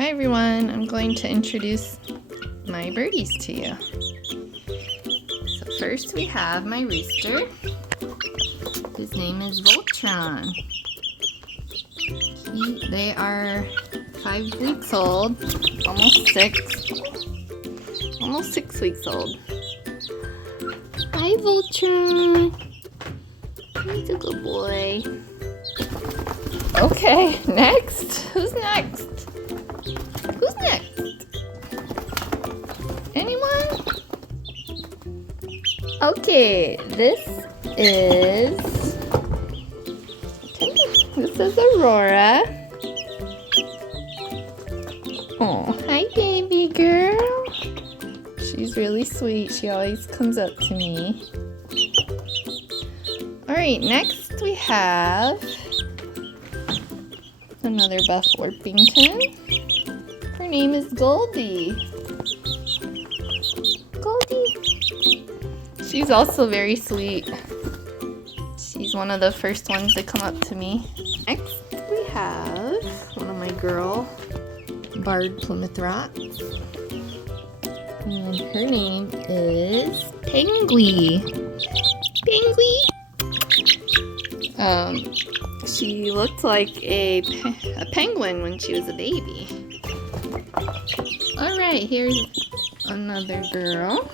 Hi everyone, I'm going to introduce my birdies to you. So first we have my rooster. His name is Voltron. They are 5 weeks old, almost 6 weeks old. Hi Voltron. He's a good boy. Okay, next. Who's next? Who's next? Anyone? Okay, this is Aurora. Oh, hi baby girl. She's really sweet. She always comes up to me. Alright, next we have another buff Orpington. Her name is Goldie. Goldie. She's also very sweet. She's one of the first ones to come up to me. Next, we have one of my girl barred Plymouth Rocks. And her name is Penguin. Penguin. She looked like a penguin when she was a baby. Alright, here's another girl.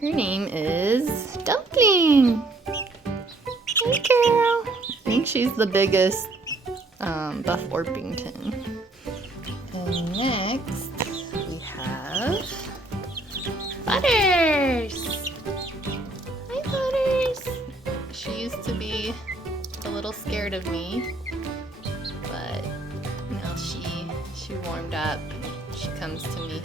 Her name is Dumpling. Hey girl. I think she's the biggest buff Orpington. And next we have Butters. Hi Butters. She used to be a little scared of me, but now she warmed up. She comes to me.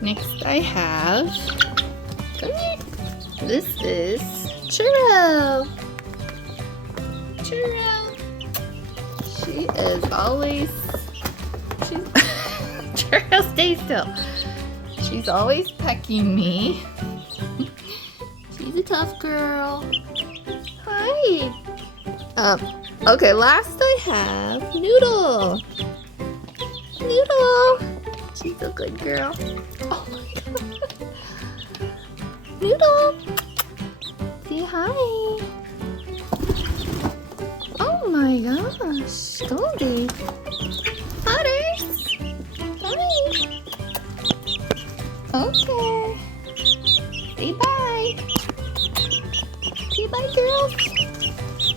Next I have, come here. This is Churro. Churro. She is always, Churro, stay still. She's always pecking me. She's a tough girl. Hi. Okay, last I have Noodle. Noodle. She's a good girl. Oh my god. Noodle. Say hi. Oh my gosh. Goldie.